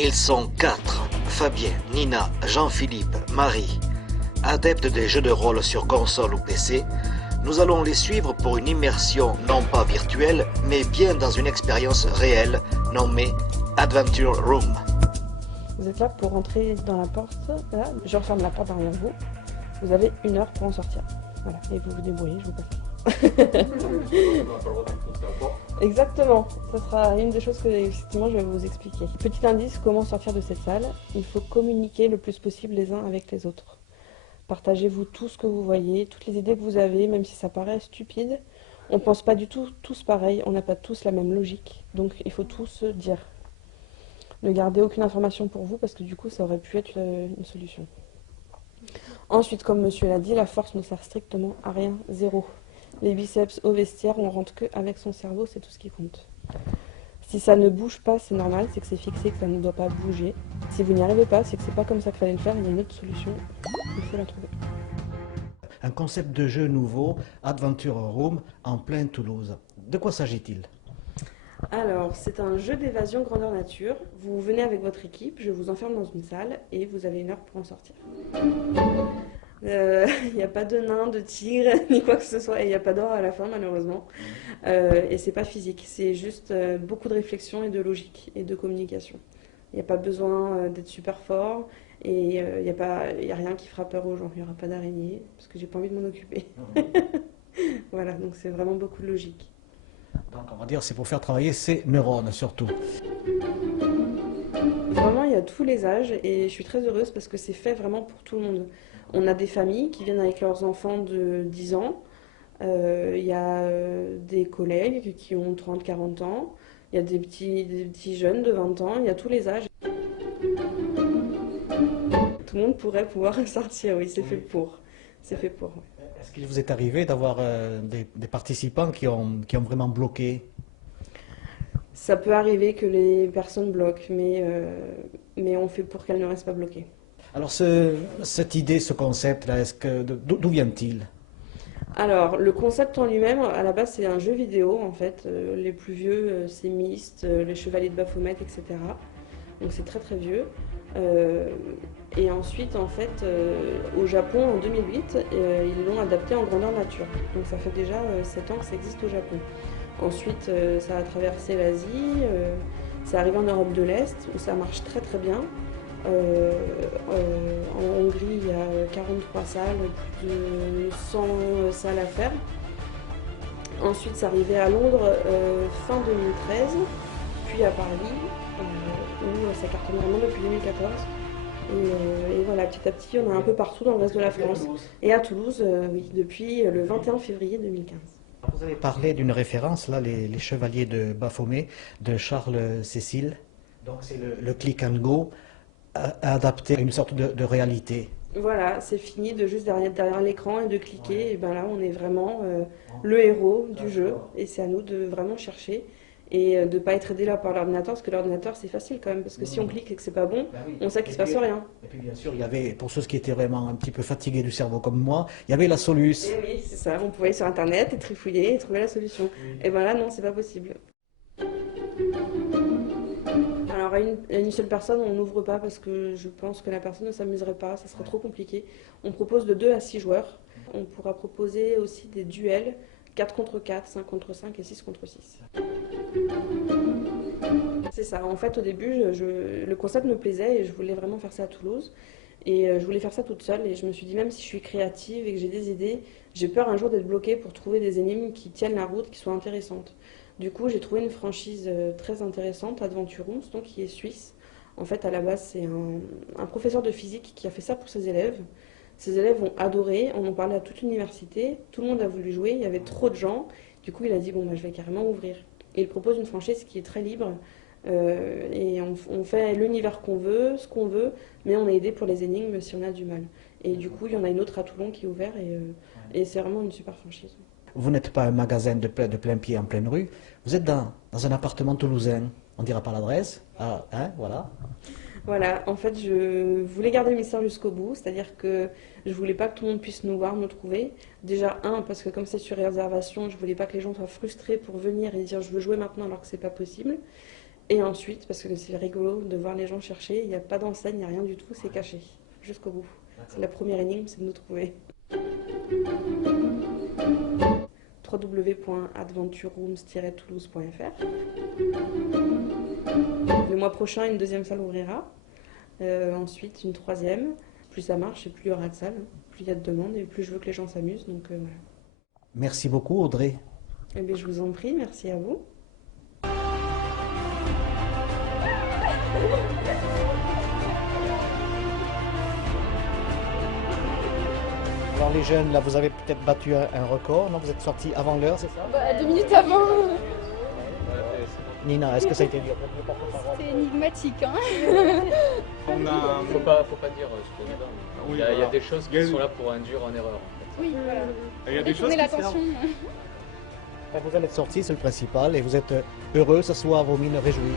Ils sont 4, Fabien, Nina, Jean-Philippe, Marie. Adeptes des jeux de rôle sur console ou PC, nous allons les suivre pour une immersion non pas virtuelle, mais bien dans une expérience réelle nommée Adventure Room. Vous êtes là pour rentrer dans la porte, là, je referme la porte derrière vous. Vous avez 1 heure pour en sortir. Voilà, et vous vous débrouillez, je vous passe. Exactement, ça sera une des choses que effectivement je vais vous expliquer. Petit indice, comment sortir de cette salle. Il faut communiquer le plus possible les uns avec les autres. Partagez-vous tout ce que vous voyez, toutes les idées que vous avez, même si ça paraît stupide. On ne pense pas du tout tous pareil, on n'a pas tous la même logique, donc il faut tous se dire. Ne gardez aucune information pour vous parce que du coup ça aurait pu être une solution. Ensuite, comme monsieur l'a dit, la force ne sert strictement à rien, zéro. Les biceps au vestiaire, on rentre que avec son cerveau, c'est tout ce qui compte. Si ça ne bouge pas, c'est normal, c'est que c'est fixé, que ça ne doit pas bouger. Si vous n'y arrivez pas, c'est que c'est pas comme ça qu'il fallait le faire, il y a une autre solution, il faut la trouver. Un concept de jeu nouveau, Adventure Room, en plein Toulouse. De quoi s'agit-il ? Alors, c'est un jeu d'évasion grandeur nature. Vous venez avec votre équipe, je vous enferme dans une salle et vous avez 1 heure pour en sortir. Il n'y a pas de nain, de tigre, ni quoi que ce soit, et il n'y a pas d'or à la fin malheureusement. Et c'est pas physique, c'est juste beaucoup de réflexion et de logique et de communication. Il n'y a pas besoin d'être super fort et il n'y a rien qui fera peur aux gens. Il n'y aura pas d'araignée parce que j'ai pas envie de m'en occuper. Voilà, donc c'est vraiment beaucoup de logique. Donc on va dire c'est pour faire travailler ses neurones surtout. Vraiment, il y a tous les âges et je suis très heureuse parce que c'est fait vraiment pour tout le monde. On a des familles qui viennent avec leurs enfants de 10 ans. Il y a des collègues qui ont 30-40 ans. Il y a des petits jeunes de 20 ans. Il y a tous les âges. Tout le monde pourrait pouvoir sortir, oui, c'est fait pour. C'est fait pour. Ouais. Est-ce qu'il vous est arrivé d'avoir des participants qui ont vraiment bloqué ? Ça peut arriver que les personnes bloquent, mais on fait pour qu'elles ne restent pas bloquées. Alors cette idée, ce concept-là, d'où vient-il ? Alors, le concept en lui-même, à la base, c'est un jeu vidéo, en fait. Les plus vieux, c'est Myst, les Chevaliers de Baphomet, etc. Donc c'est très très vieux. Et ensuite, en fait, au Japon, en 2008, ils l'ont adapté en grandeur nature. Donc ça fait déjà 7 ans que ça existe au Japon. Ensuite, ça a traversé l'Asie, c'est arrivé en Europe de l'Est, où ça marche très très bien. En Hongrie, il y a 43 salles, plus de 100 salles à faire. Ensuite, c'est arrivé à Londres fin 2013, puis à Paris, où ça cartonne vraiment depuis 2014. Et voilà, petit à petit, on a un peu partout dans le reste de la France. Et à Toulouse, oui, depuis le 21 février 2015. Vous avez parlé d'une référence, là, les Chevaliers de Baphomet, de Charles Cécile. Donc c'est le click and go adapté à une sorte de réalité. Voilà, c'est fini de juste derrière l'écran et de cliquer. Et ben là, on est vraiment le héros du jeu. Et c'est à nous de vraiment chercher et de ne pas être aidé là par l'ordinateur, parce que l'ordinateur, c'est facile quand même. Parce que si on clique et que c'est pas bon, on sait qu'il se passe rien. Et puis bien sûr, il y avait, pour ceux qui étaient vraiment un petit peu fatigués du cerveau comme moi, il y avait la Solus. Et oui, c'est ça. On pouvait aller sur Internet et trifouiller et trouver la solution. Et ben là, non, c'est pas possible. Alors à une seule personne, on n'ouvre pas parce que je pense que la personne ne s'amuserait pas, ça serait trop compliqué. On propose de 2 à 6 joueurs. On pourra proposer aussi des duels, 4 contre 4, 5 contre 5 et 6 contre 6. C'est ça, en fait au début, le concept me plaisait et je voulais vraiment faire ça à Toulouse. Et je voulais faire ça toute seule et je me suis dit même si je suis créative et que j'ai des idées, j'ai peur un jour d'être bloquée pour trouver des énigmes qui tiennent la route, qui soient intéressantes. Du coup, j'ai trouvé une franchise très intéressante, Adventure Rooms, donc qui est suisse. En fait, à la base, c'est un professeur de physique qui a fait ça pour ses élèves. Ses élèves ont adoré, on en parlait à toute l'université, tout le monde a voulu jouer, il y avait trop de gens. Du coup, il a dit, bon, bah, je vais carrément ouvrir. Et il propose une franchise qui est très libre. Et on fait l'univers qu'on veut, ce qu'on veut, mais on est aidé pour les énigmes si on a du mal. Et du coup, il y en a une autre à Toulon qui est ouverte et c'est vraiment une super franchise. Vous n'êtes pas un magasin de plein pied en pleine rue, vous êtes dans un appartement toulousain. On ne dira pas l'adresse, voilà. Voilà, en fait, je voulais garder le mystère jusqu'au bout, c'est-à-dire que je voulais pas que tout le monde puisse nous voir, nous trouver. Déjà, parce que comme c'est sur réservation, je voulais pas que les gens soient frustrés pour venir et dire je veux jouer maintenant alors que c'est pas possible. Et ensuite, parce que c'est rigolo de voir les gens chercher, il n'y a pas d'enseigne, il n'y a rien du tout, c'est caché, jusqu'au bout. C'est la première énigme, c'est de nous trouver. www.adventurerooms-toulouse.fr. Le mois prochain, une deuxième salle ouvrira. Ensuite, une troisième. Plus ça marche, et plus il y aura de salles. Plus il y a de demandes, et plus je veux que les gens s'amusent. Donc voilà. Merci beaucoup, Audrey. Eh bien, je vous en prie, merci à vous. Alors les jeunes, là, vous avez peut-être battu un record, non? Vous êtes sortis avant l'heure, c'est ça? 2 minutes avant. Nina, est-ce que ça a été dur? C'est énigmatique. Hein. Faut pas dire ce qu'on est là. Il y a des choses qui sont là pour induire en erreur. En fait. Oui, voilà. Il y a des choses Détourner qui l'attention. Vous en êtes sortis, c'est le principal, et vous êtes heureux ce soir, vos mines réjouies.